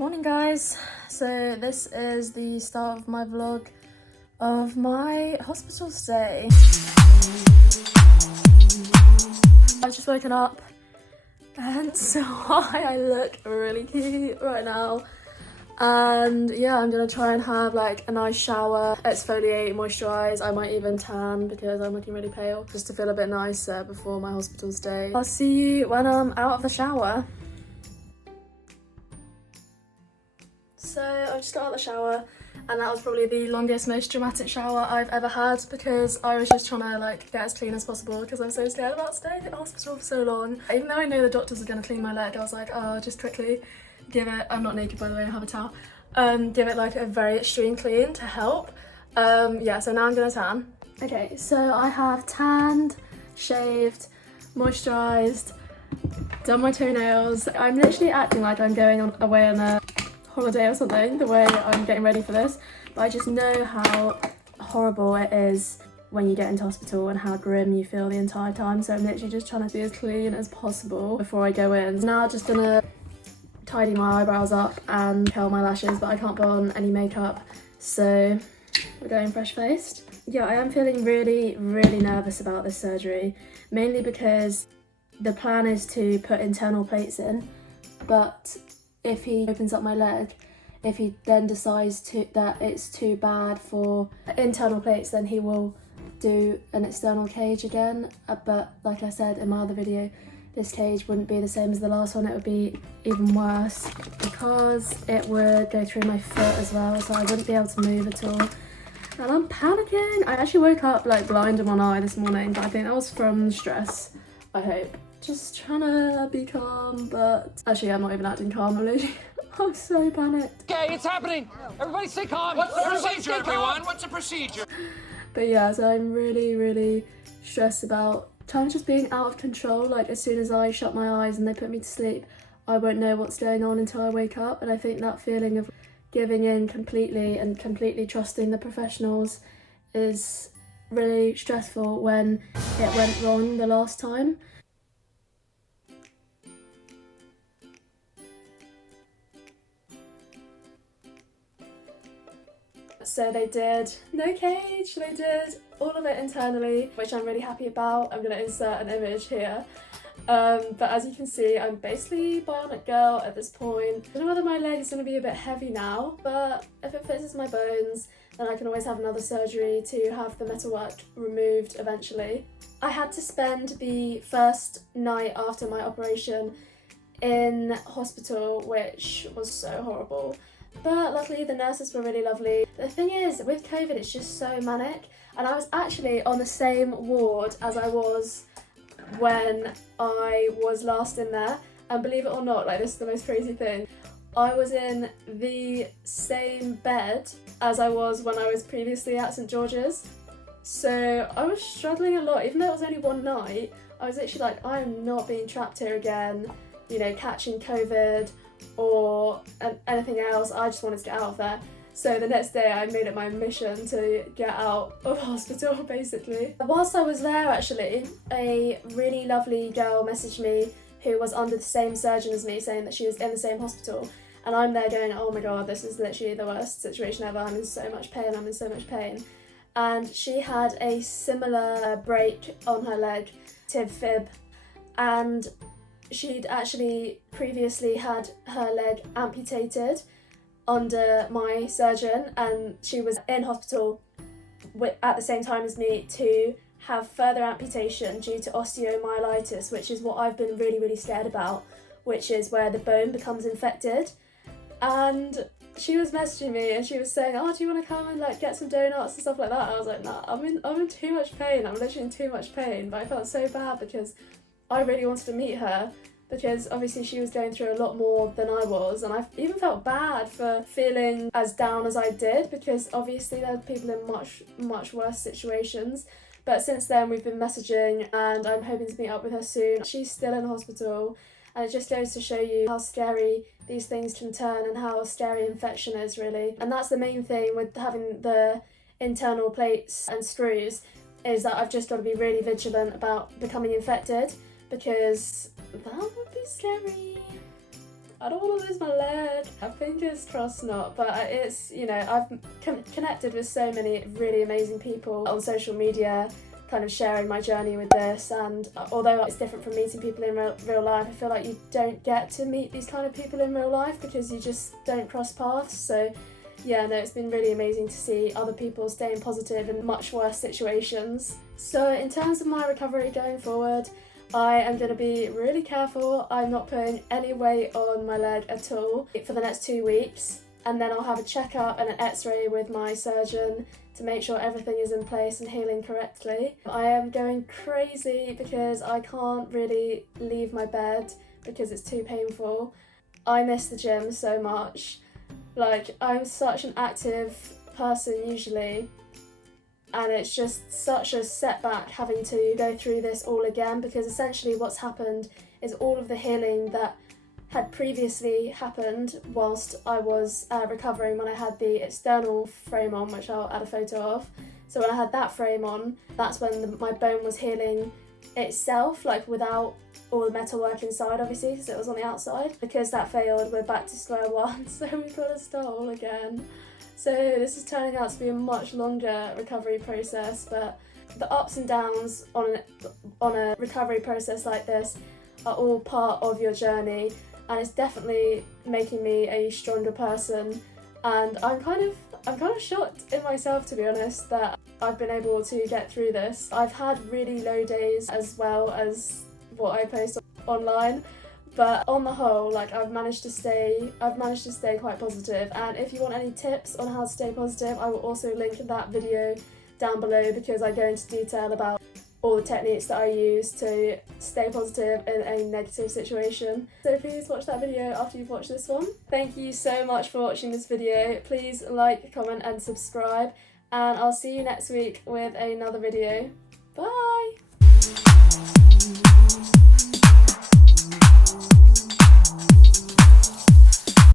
Morning guys, so this is the start of my vlog of my hospital stay. I've just woken up and so I look really cute right now, and yeah, I'm gonna try and have like a nice shower, exfoliate, moisturise. I might even tan because I'm looking really pale, just to feel a bit nicer before my hospital stay. I'll see you when I'm out of the shower. So I just got out of the shower and that was probably the longest, most dramatic shower I've ever had, because I was just trying to like get as clean as possible because I'm so scared about staying in the hospital for so long. Even though I know the doctors are going to clean my leg, I was like, oh, just quickly give it, I'm not naked by the way, I have a towel, give it like a very extreme clean to help. Yeah, so now I'm going to tan. Okay, so I have tanned, shaved, moisturised, done my toenails. I'm literally acting like I'm going away on a holiday or something, the way I'm getting ready for this, but I just know how horrible it is when you get into hospital and how grim you feel the entire time, so I'm literally just trying to be as clean as possible before I go in. Now just gonna tidy my eyebrows up and curl my lashes, but I can't put on any makeup, so we're going fresh faced. Yeah, I am feeling really nervous about this surgery, mainly because the plan is to put internal plates in, but if he opens up my leg, if he then decides that it's too bad for internal plates, then he will do an external cage again. But like I said in my other video, this cage wouldn't be the same as the last one, it would be even worse because it would go through my foot as well, so I wouldn't be able to move at all. And I'm panicking. I actually woke up like blind in one eye this morning, but I think that was from stress, I hope. Just trying to be calm, but actually I'm not even acting calm, I'm so panicked. Okay, it's happening. Everybody stay calm. What's the procedure, everyone? What's the procedure? But yeah, so I'm really stressed about time just being out of control. Like as soon as I shut my eyes and they put me to sleep, I won't know what's going on until I wake up. And I think that feeling of giving in completely and completely trusting the professionals is really stressful when it went wrong the last time. So they did no cage, they did all of it internally, which I'm really happy about. I'm going to insert an image here. But as you can see, I'm basically bionic girl at this point. I don't know whether my leg is going to be a bit heavy now, but if it fixes my bones, then I can always have another surgery to have the metalwork removed eventually. I had to spend the first night after my operation in hospital, which was so horrible. But luckily the nurses were really lovely. The thing is, with COVID it's just so manic, and I was actually on the same ward as I was when I was last in there, and believe it or not, like this is the most crazy thing, I was in the same bed as I was when I was previously at St George's. So I was struggling a lot, even though it was only one night. I was literally like, I am not being trapped here again, you know, catching COVID or anything else. I just wanted to get out of there. So the next day I made it my mission to get out of hospital basically. Whilst I was there actually, a really lovely girl messaged me who was under the same surgeon as me, saying that she was in the same hospital, and I'm there going, oh my god, this is literally the worst situation ever, I'm in so much pain. And she had a similar break on her leg, tib fib, and she'd actually previously had her leg amputated under my surgeon, and she was in hospital at the same time as me to have further amputation due to osteomyelitis, which is what I've been really scared about, which is where the bone becomes infected. And she was messaging me and she was saying, oh, do you want to come and like get some donuts and stuff like that? And I was like, nah, I'm in too much pain, I'm literally in too much pain. But I felt so bad because I really wanted to meet her, because obviously she was going through a lot more than I was, and I even felt bad for feeling as down as I did, because obviously there are people in much worse situations. But since then we've been messaging and I'm hoping to meet up with her soon. She's still in hospital, and it just goes to show you how scary these things can turn and how scary infection is really. And that's the main thing with having the internal plates and screws, is that I've just got to be really vigilant about becoming infected, because that would be scary. I don't want to lose my leg. Fingers crossed not, but it's, you know, I've connected with so many really amazing people on social media, kind of sharing my journey with this, and although it's different from meeting people in real life, I feel like you don't get to meet these kind of people in real life because you just don't cross paths. So yeah, no, it's been really amazing to see other people staying positive in much worse situations. So in terms of my recovery going forward, I am going to be really careful. I'm not putting any weight on my leg at all for the next 2 weeks, and then I'll have a checkup and an x-ray with my surgeon to make sure everything is in place and healing correctly. I am going crazy because I can't really leave my bed because it's too painful. I miss the gym so much. Like, I'm such an active person usually, and it's just such a setback having to go through this all again, because essentially what's happened is all of the healing that had previously happened whilst I was recovering, when I had the external frame on, which I'll add a photo of. So when I had that frame on, that's when my bone was healing itself, like without all the metal work inside, obviously, because it was on the outside. Because that failed, we're back to square one, so we've got to start all again. So this is turning out to be a much longer recovery process, but the ups and downs on a recovery process like this are all part of your journey, and it's definitely making me a stronger person. And I'm kind of shocked in myself, to be honest, that I've been able to get through this. I've had really low days as well as what I post online, but on the whole, like, I've managed to stay quite positive. And if you want any tips on how to stay positive, I will also link that video down below, because I go into detail about all the techniques that I use to stay positive in a negative situation. So please watch that video after you've watched this one. Thank you so much for watching this video. Please like, comment and subscribe, and I'll see you next week with another video. Bye!